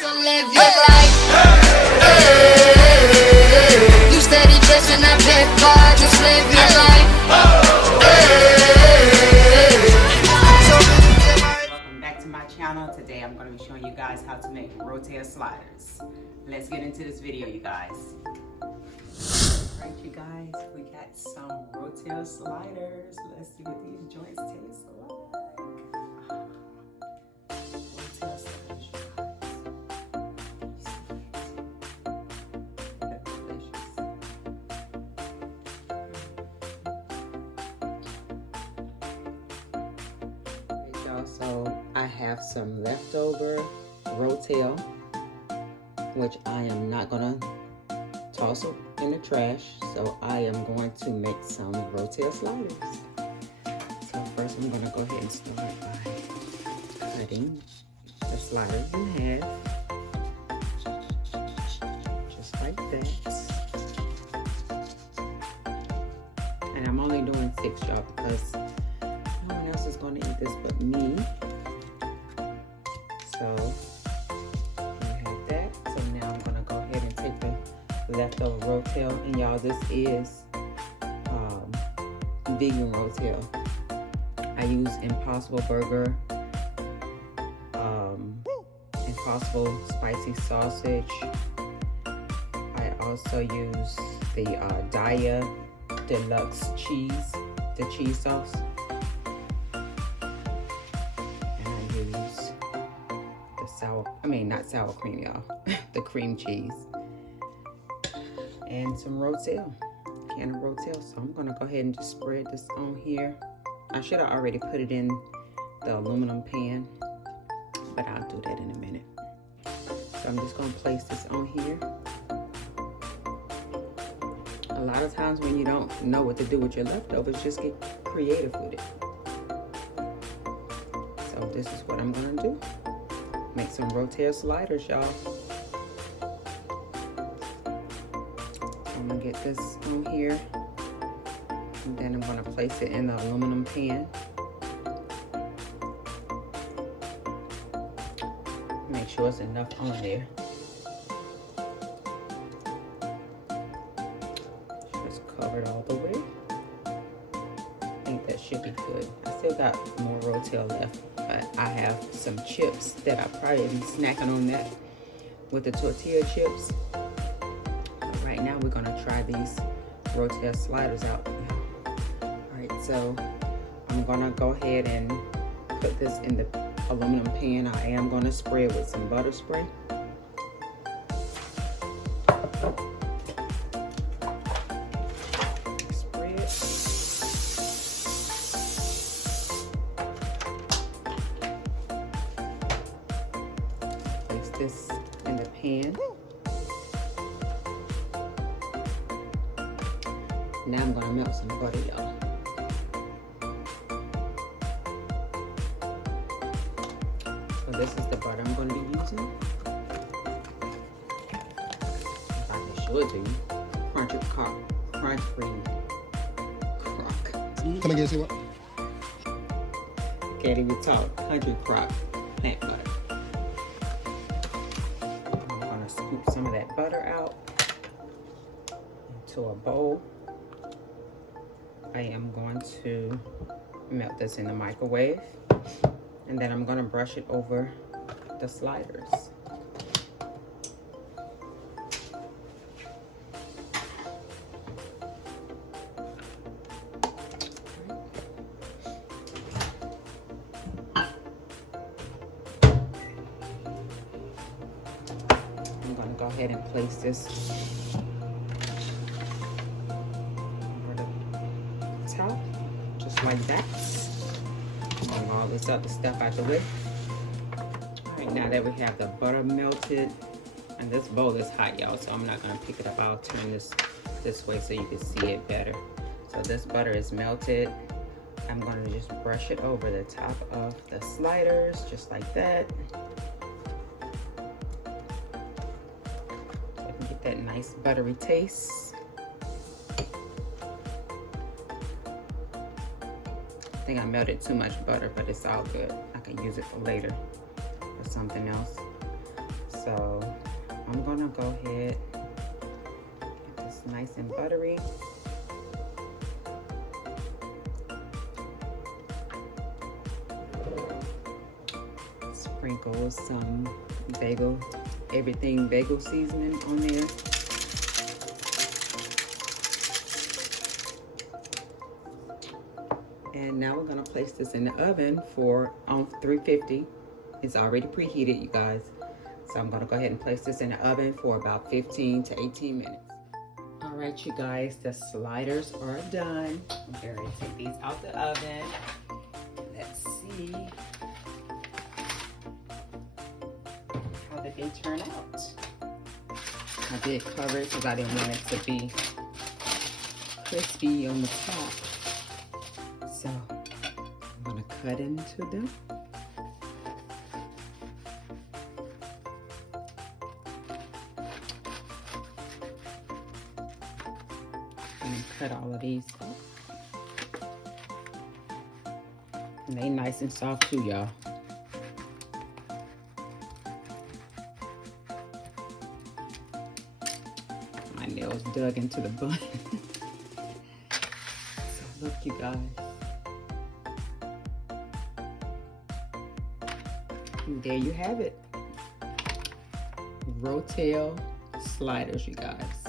So live your life. You steady chasing that big bar, just live your life. Welcome back to my channel. Today I'm going to be showing you guys how to make Rotel sliders. Let's get into this video, you guys. Alright, you guys, we got some Rotel sliders. Let's see what these joints taste like. Rotel sliders, you guys. They're delicious. Alright, y'all, so I have some leftover Rotel, which I am not gonna toss it in the trash, so I am going to make some Rotel sliders. So first I'm gonna go ahead and start by cutting the sliders in half, just like that. And I'm only doing 6, y'all, because no one else is gonna eat this but me. So leftover Rotel, and y'all, this is vegan Rotel. I use Impossible Burger, Impossible Spicy Sausage. I also use the Daya Deluxe Cheese, the cheese sauce, and I use the not sour cream, y'all, the cream cheese. And some Rotel, can of Rotel. So I'm gonna go ahead and just spread this on here. I should have already put it in the aluminum pan, but I'll do that in a minute. So I'm just gonna place this on here. A lot of times when you don't know what to do with your leftovers, just get creative with it. So this is what I'm gonna do. Make some Rotel sliders, y'all. I'm gonna get this on here, and then I'm gonna place it in the aluminum pan. Make sure it's enough on there. Just cover it all the way. I think that should be good. I still got more Rotel left, but I have some chips that I probably be snacking on that with the tortilla chips. Right now we're gonna try these Rotel sliders out. Alright, so I'm gonna go ahead and put this in the aluminum pan. I am gonna spray it with some butter spray. Spray it. Place this in the pan. Now I'm gonna melt some butter, y'all. So this is the butter I'm gonna be using. Like it should be. Crunchy crock. Come again, say what? Can't even talk. Country crock plant butter. I'm gonna scoop some of that butter out into a bowl. I am going to melt this in the microwave, and then I'm going to brush it over the sliders. I'm going to go ahead and place this top, just like that. Move all this other stuff out the way. Alright, now that we have the butter melted, and this bowl is hot, y'all, so I'm not gonna pick it up. I'll turn this way so you can see it better. So this butter is melted. I'm gonna just brush it over the top of the sliders, just like that. So I can get that nice buttery taste. I think I melted too much butter, but it's all good. I can use it for later for something else. So I'm gonna go ahead, get this nice and buttery. Sprinkle some Everything Bagel Seasoning on there. And now we're gonna place this in the oven for on 350. It's already preheated, you guys. So I'm gonna go ahead and place this in the oven for about 15 to 18 minutes. All right, you guys, the sliders are done. I'm ready to take these out the oven. Let's see how did they turn out. I did cover it because I didn't want it to be crispy on the top. So I'm gonna cut into them. And cut all of these up. And they nice and soft too, y'all. My nails dug into the bun. So look, you guys. And there you have it. Rotel sliders, you guys.